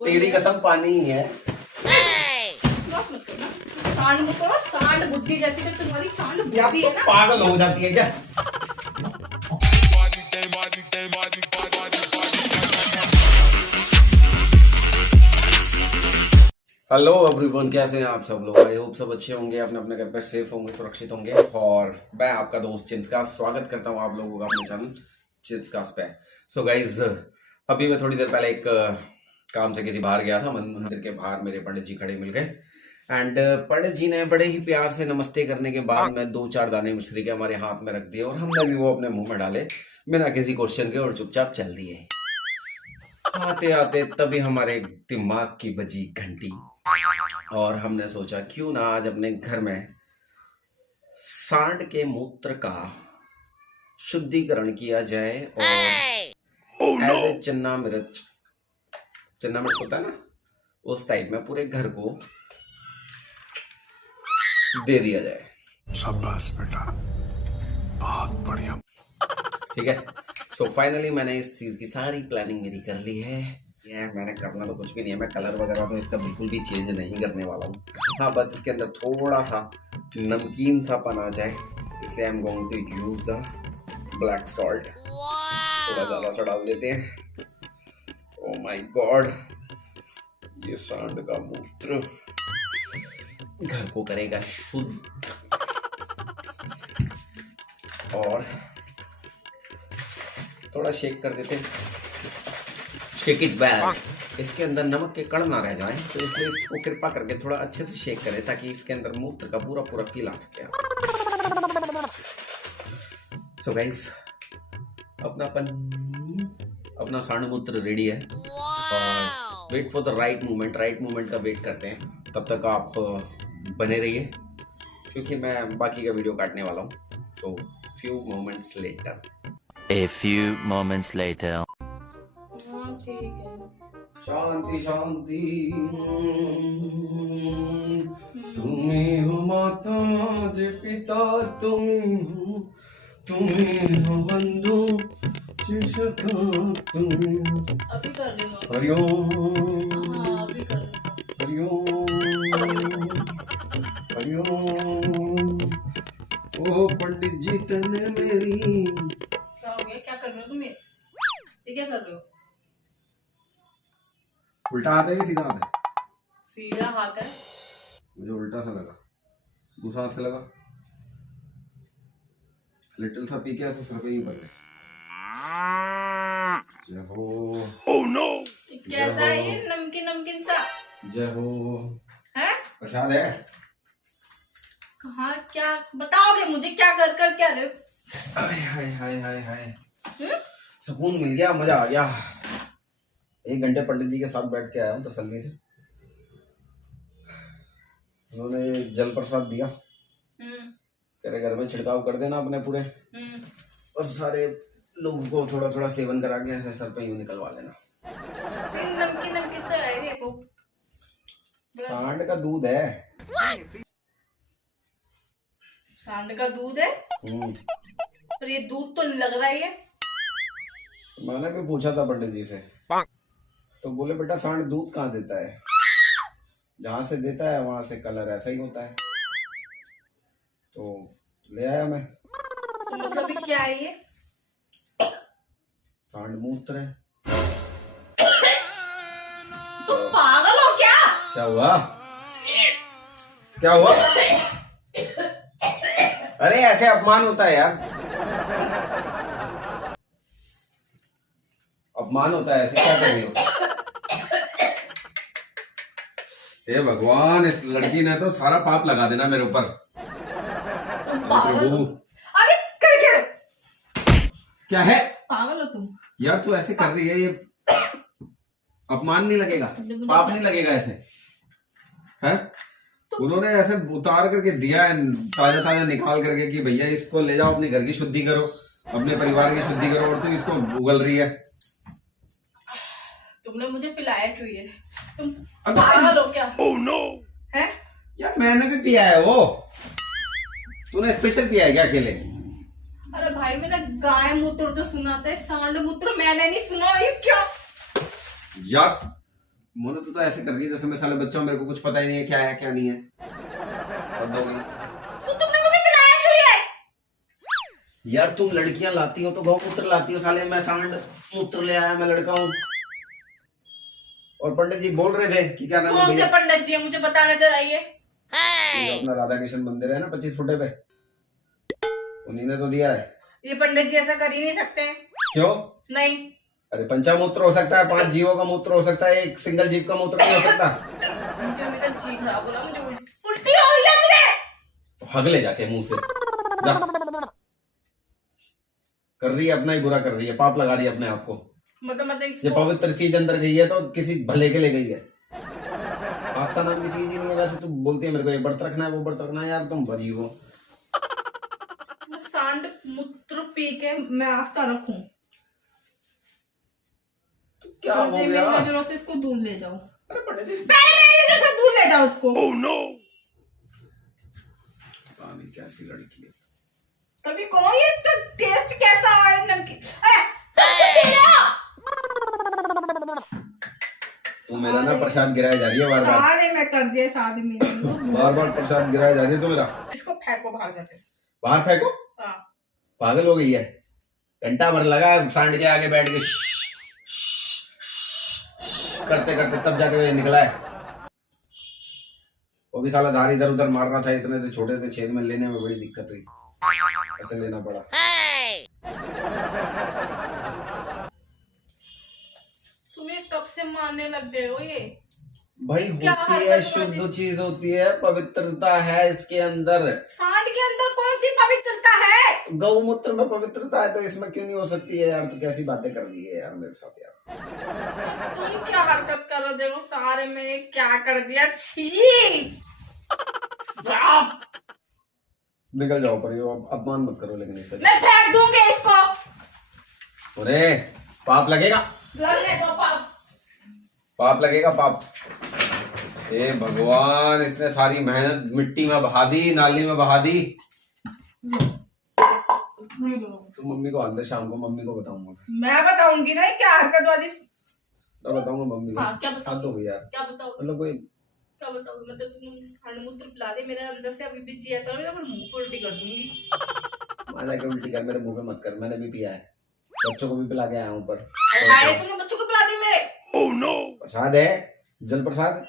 तेरी कसम पानी ही है। सांड मुझको सांड बुद्धि जैसी तो तुम्हारी सांड या बुद्धि तो है ना। पागल हो जाती है क्या? हेलो एवरीवन, कैसे हैं आप सब लोग? आई होप सब अच्छे होंगे, अपने अपने घर पे सेफ होंगे, सुरक्षित होंगे। और मैं आपका दोस्त चिंतका स्वागत करता हूं आप लोगों का अपने चैनल चिंतकास पे। सो गाइज, अभी मैं थोड़ी देर पहले एक काम से किसी बाहर गया था। मंदिर के बाहर मेरे पंडित जी खड़े मिल गए एंड पंडित जी ने बड़े ही प्यार से नमस्ते करने के बाद मैं 2-4 दाने मिश्री के हमारे हाथ में रख दिए और हमने भी वो अपने मुंह में डाले बिना किसी क्वेश्चन के और चुपचाप चल दिए। आते आते तभी हमारे दिमाग की बजी घंटी और हमने सोचा क्यों ना आज अपने घर में सांड के मूत्र का शुद्धिकरण किया जाए और एज ए चन्ना मिर्च होता है ना, उस टाइप में पूरे घर को दे दिया जाए। शाबाश बेटा, बहुत बढ़िया। ठीक है। सो फाइनली मैंने इस चीज की सारी प्लानिंग मेरी कर ली है। मैंने करना तो कुछ भी नहीं है, मैं कलर वगैरह तो इसका बिल्कुल भी चेंज नहीं करने वाला हूँ। हाँ, बस इसके अंदर थोड़ा सा नमकीन सा पन आ जाए, इसलिए I am going to use the black salt. थोड़ा ज्यादा सा डाल देते हैं। ओ माय गॉड, ये सांड का मूत्र घर को करेगा शुद्ध। और थोड़ा शेक कर देते हैं, शेक इट वेल। इसके अंदर नमक के कण ना रह जाएं, तो इसलिए इसको कृपा करके थोड़ा अच्छे से शेक करें ताकि इसके अंदर मूत्र का पूरा पूरा फील आ सके। सो गाइस, अपना सांड मूत्र रेडी है और wait for the right movement का वेट करते हैं। तब तक आप बने रहिए क्योंकि मैं बाकी का वीडियो काटने वाला हूँ। सो few moments later. A few moments later. ठीक है। शांति शांति, तुम्हें हो माता जे पिता, तुम्हें हो बंधु जे सखा, अभी कर रही हूँ। हरिओम हाँ, अभी कर रही हूँ। हरिओम। ओ पंडित जी तने मेरी। क्या हो गया? क्या कर रहे हो तुम? ये क्या कर रहे हो? उल्टा हाथ है कि सीधा हाथ है? सीधा हाथ है। मुझे उल्टा सा लगा। दूसरा हाथ से लगा, लिटिल सा पी के ऐसे सर पे ही पड़ गए। जय हो। Oh no! कैसा है ये? नमकीन सा जय हो। है? प्रसाद है। कहाँ? क्या बताओगे मुझे? क्या कर क्या रहे हो? हाय हाय हाय हाय हाय, सुकून मिल गया, मजा आ गया। 1 घंटे पंडित जी के साथ बैठ के आया हूँ तसल्ली से। उन्होंने जल प्रसाद दिया, तेरे घर में छिड़काव कर देना अपने पूरे, और सारे लोगों को थोड़ा थोड़ा सेवन करा के ऐसे सर पे यूं निकलवा लेना। नमकीन सा है ये तो। सांड का दूध है। सांड का दूध है? पर ये दूध तो नहीं लग रहा है ये। मैंने भी पूछा था पंडित जी से, तो बोले बेटा सांड दूध कहाँ देता है, जहां से देता है वहां से कलर ऐसा ही होता है। तो ले आया मैं। तो मतलब ये क्या है ये? सांड मूत्र है। तुम पागल हो क्या? क्या हुआ? क्या हुआ? अरे ऐसे अपमान होता है यार, अपमान होता है ऐसे। क्या कर रही हो? हे भगवान, इस लड़की ने तो सारा पाप लगा देना मेरे ऊपर। तुम पागल हो। प्रभु, अरे कर क्या रहे हो? क्या है पागल हो तुम? यार? तू ऐसे कर रही है, ये अपमान नहीं लगेगा? पाप नहीं लगेगा ऐसे? है? उन्होंने ऐसे उतार करके दिया है, ताजा ताजा निकाल करके कि भैया इसको ले जाओ, अपने घर की शुद्धि करो, अपने परिवार की शुद्धि करो, और तू इसको उगल रही है। तुमने मुझे पिलाया क्यों ये? तुम पागल हो क्या? Oh no! है? यार मैंने भी पिया है वो, तूने स्पेशल पिया है क्या अकेले? अरे भाई, मैंने गाय मूत्र तो सुना था, सांड मूत्र मैंने नहीं सुना। ये क्या? यार मोनू तो ऐसे कर रही है जैसे मैं साले बच्चा हूं, मेरे को कुछ पता ही नहीं है क्या है क्या नहीं है। और दोगी तो तुमने मुझे पिलाया क्यों है? यार, तुम लड़कियां लाती हो तो गौमूत्र लाती हो, साले मैं सांड मूत्र ले आया, मैं लड़का हूँ। और पंडित जी बोल रहे थे कि क्या नाम है कौन से भैया, पंडित जी है, मुझे बताना चाहिए। ये अपना राधा कृष्ण मंदिर है ना 25 फुटे पे, उन्हीं ने तो दिया है। ये पंडित जी ऐसा कर ही नहीं सकते हैं। क्यों? नहीं, अरे पंचामूत्र हो सकता है, 5 जीवों का मूत्र हो सकता है, एक सिंगल जीव का मूत्र नहीं हो सकता। मुझे मेरा जी खराब हो रहा, मुझे उल्टी हो रही है मुझे। तो हग ले जाके मुंह से जा। कर रही है अपना ही बुरा कर रही है, पाप लगा रही है अपने आप को। मतलब ये इसको पवित्र चीज अंदर गई है तो किसी भले के लिए गई है। आस्था नाम की चीज ही नहीं है। वैसे तू बोलती है मेरे को ये व्रत रखना है वो व्रत रखना है, यार तुम बजी हो। सांड मूत्र पी के मैं आस्था रखूं? क्या हो मेरी गया? नजरों से इसको दूर ले जाओ। अरे पंडित जी, पहले मेरी नजर से दूर ले जाओ इसको। Oh no! पता नहीं कैसी लड़की है। कभी कौन ये इसका टेस्ट कैसा है नमकीन? अरे तेरा तू मेरा ना प्रसाद गिराया जा रही है बार बार, सारे मैं कर दिए शादी में। बार बार प्रसाद गिराया जा रही है तू मेरा। इसको फेंको बाहर जाके। बाहर फेंको। हाँ, पागल हो गई है, घंटा भर लगा सांड के आगे बैठ के करते करते तब जाके ये निकला है। वो भी साला धार इधर उधर मार रहा था, इतने से छोटे से छेद में लेने में बड़ी दिक्कत हुई, ऐसे लेना पड़ा। तुम ये कब से मानने लग गए हो ये? भाई क्या होती हरकत है, है शुद्ध तुम्हारी? चीज होती है, पवित्रता है इसके अंदर। सांड के अंदर कौन सी पवित्रता है? गौमूत्र में पवित्रता है तो इसमें क्यों नहीं हो सकती है यार? तू कैसी बातें कर दी है यार मेरे साथ यार। तुम क्या हरकत करो, देखो सारे मैंने क्या कर दिया। छी, निकल जाओ पर, ये अपमान मत करो लेकिन इसका। मैं फेंक दूंगी इसको। अरे पाप लगेगा, लगने दो पाप। पाप लगेगा पाप। ए भगवान, इसने सारी मेहनत मिट्टी में बहा दी, नाली में बहा दी। तो मम्मी को आंदे, शाम को मम्मी को बताऊंगा। मैं बताऊंगी ना ये क्या हरकत वाली। मैं बताऊंगा मम्मी को। हाँ, क्या बताऊं? हाथ धो गई यार, क्या बताओ? मतलब कोई क्या बताओ? मतलब तुम मुझे सांड मूत्र पिला दे, मेरे अंदर से अभी भी जी ऐसा लग रहा है, मैं मुंह को उल्टी कर दूंगी। माना के उल्टी कर, मेरे मुंह पे मत कर, मैंने भी पिया है, बच्चों को भी पिला के आया हूँ ऊपर। हाय, तुमने बच्चों को पिला दी मेरे। Oh no! प्रसाद है, जल प्रसाद।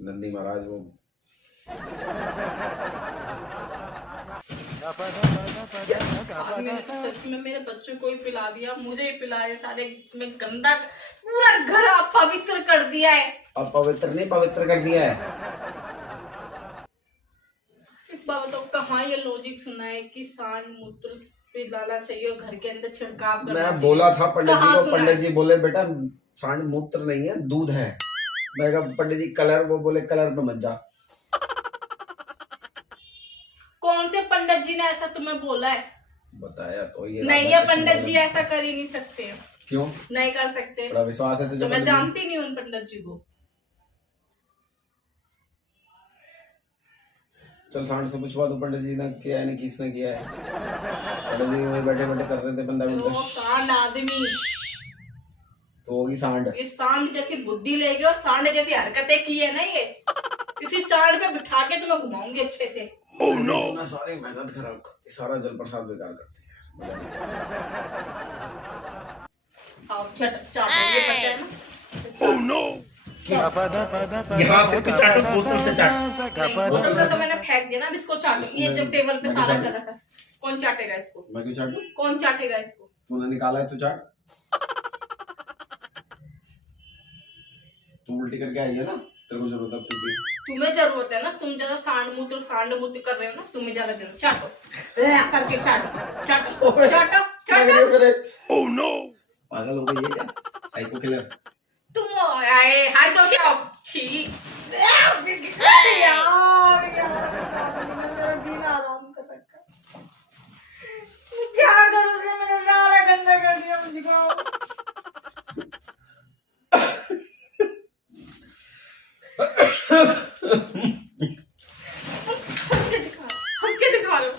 नंदी महाराज वो आदमी ने सच में मेरे बच्चों को ही पिला दिया, मुझे ही पिलाया। सारे में गंदा पूरा घर अपवित्र कर दिया है। अब पवित्र नहीं, पवित्र कर दिया है। एक बात बताओ, कहाँ ये लॉजिक सुना है कि सांड मूत्र पिलाना चाहिए और घर के अंदर छिड़काव करना मैं चाहिए? बोला था पंडित जी कहाँ को, सुना पंडित है? जी बोले बेटा सांड मूत्र नहीं है, दूध है। मैं कहा पंडित जी कलर, वो बोले कलर पे मत जा। कौन से पंडित जी ने ऐसा तुम्हें बोला है? बताया तो ये नहीं, राधा ये कृष्ण पंडित जी वाले। ऐसा कर ही नहीं सकते। क्यों? नहीं कर सकते। बड़ा विश्वास है तुझे तो मैं पंडित जी? जानती नहीं उन पंडित जी को। चल सांड से पूछवा दो पंडित जी ने किया है नहीं, किसने किया है। पंडित जी वहीं बैठे बैठे कर रहे थे 15 मिनट वो तक। सांड आदमी, तो होगी सांड। ये सांड जैसी बुद्धि लेगी और सांड जैसी हरकतें की है ना ये, इसी सांड पे बिठा के तुम्हें घुमाऊंगी अच्छे से। Oh no! ना सारी मेहनत खराब करती, सारा जल प्रसाद बेकार करती है। आओ चाटो, ये पता है ना? Oh no! यहाँ से भी चाटो, बोतल से चाटो। नहीं, बोतल से तो मैंने फेंक दिया ना, अब इसको चाटो। ये जब टेबल पे मैं सारा चाटूं? कर रखा है, कौन चाटेगा इसको? मैं क्यों चाटू? कौन चाटेगा इसको? तूने निकाला है तो चाट। तू उल्टी करके आई है ना, तेरे को जरूरत अब तुझे। तुम्हें जरूरत है ना, तुम ज्यादा सांड मूत्र कर रहे हो ना, तुम्हें ज्यादा जरूरत। चाटो, ले करके चाटो, चाटो, चाटो, चाटो। Oh no! पागल हो गई है क्या? Psycho killer. तुम आए हाय तो क्या? छी यार, मेरा जीना आराम कर रखा। क्या करोगे? मैंने सारा गंदा कर दिया मुझको। हंस के दिखा रहे हो।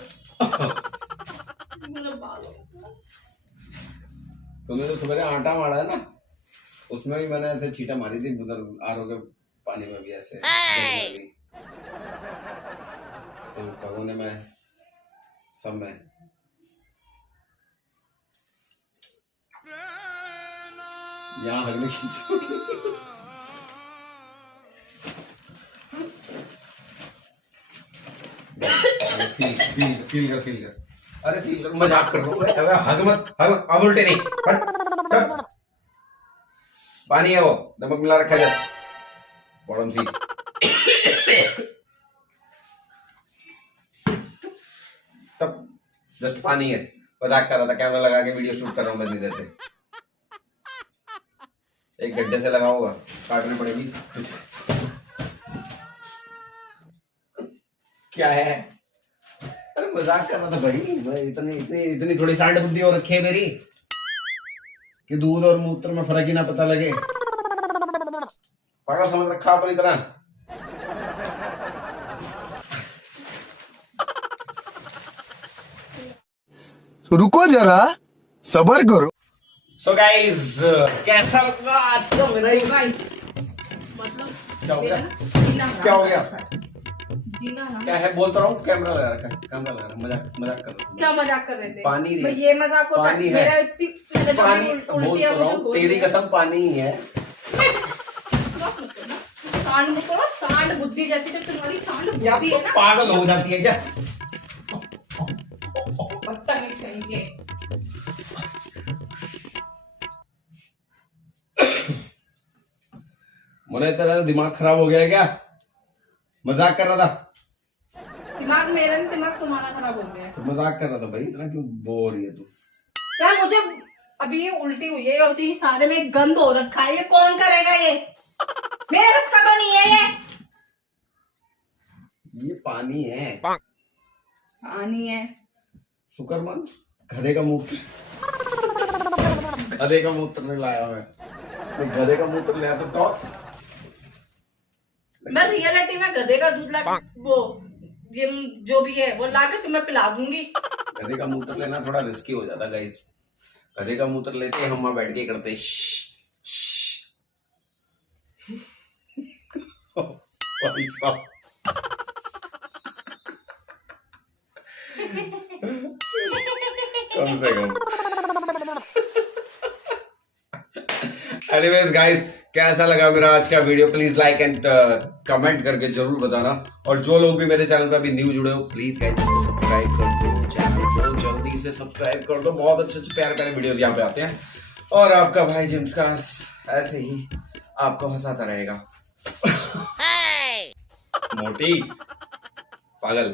मेरा बाल। तूने तो सवेरे आटा मारा है उसमें भी मैंने ऐसे छींटा मारी थी उधर आरओ के पानी में भी ऐसे तो भगोने में सब में यहाँ हगने की फील कर अरे फील कर मजाक कर रहा हूँ हग मत अब उल्टे नहीं हट पानी है वो नमक मिला रखा जाए बॉडम सी तब जस्ट पानी है मजाक कर रहा था कैमरा लगा के वीडियो शूट कर रहा हूँ मैं इधर से एक गड्ढे से लगा होगा काटनी पड़ेगी क्या है अरे मजाक कर रहा था भाई मैं इतनी थोड़ी सांड बुद्धि और रखी है मेरी कि दूध और मूत्र में फर्क ही ना पता लगे पागल समझ रखा अपनी तरह तो रुको जरा सबर करो। सो गाइस कैसा लगा आज का मेरा ये गाइस मतलब क्या हो गया? मेरा ना जीना क्या हो गया? जीना ना क्या है बोलता रहा हूँ कैमरा लगा रखा है कैमरा लगा रहा मजाक मजाक कर रहा हूँ क्या मजाक कर रहे थे पानी दे। भाई ये मजाक होता पानी है। मेरा इतनी मेरे जो पानी उल्टी बोल है, तो रहा मुझे हूँ बोल तेरी दिया। कसम पानी ही है सांड मत करो सांड बुद्धि जैसी तो तुम्हारी सांड या बुद्धि तो है ना पागल हो जाती है क्या बदतमीज कहीं के मुझे तेरा दिमाग खराब हो गया है क्या मजाक कर रहा था दिमाग मेरा नहीं दिमाग तुम्हारा खराब हो गया है तो मजाक कर रहा था भाई इतना क्यों बोर रही है तू यार मुझे अभी ये उल्टी हुई है और ये सारे में गंद हो रखा है ये कौन करेगा ये मेरे बस का तो नहीं है ये पानी है पानी है शुक्रमान गधे का मूत्र गधे का मूत्र नहीं लाया मैं तो गधे का मूत्र ले आता तो मैं रियलिटी में गधे का दूध ला वो ये जो भी है वो ला के तुम्हें पिला दूंगी गधे का मूत्र लेना थोड़ा रिस्की हो जाता गाइस गधे का मूत्र लेते हैं हम वहां बैठ के करते हैं भाई साहब कम से कम एनीवेज गाइस कैसा लगा मेरा आज का video please like and comment करके जरूर बताना और जो लोग भी मेरे चैनल पे अभी न्यू जुड़े हो प्लीज गाइस इसको सब्सक्राइब कर दो चैनल को जल्दी से सब्सक्राइब कर दो बहुत अच्छे प्यारे प्यारे वीडियोस यहाँ पे आते हैं और आपका भाई जिम्स का ऐसे ही आपको हंसाता रहेगा मोटी पागल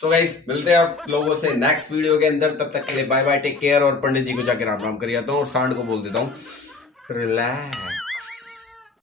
तो गाइस मिलते हैं आप लोगों से नेक्स्ट वीडियो के अंदर तब तक के लिए बाय बाय टेक केयर और पंडित जी को जाकर राम राम कर आता हूँ और सांड को बोल देता हूँ रिलैक्स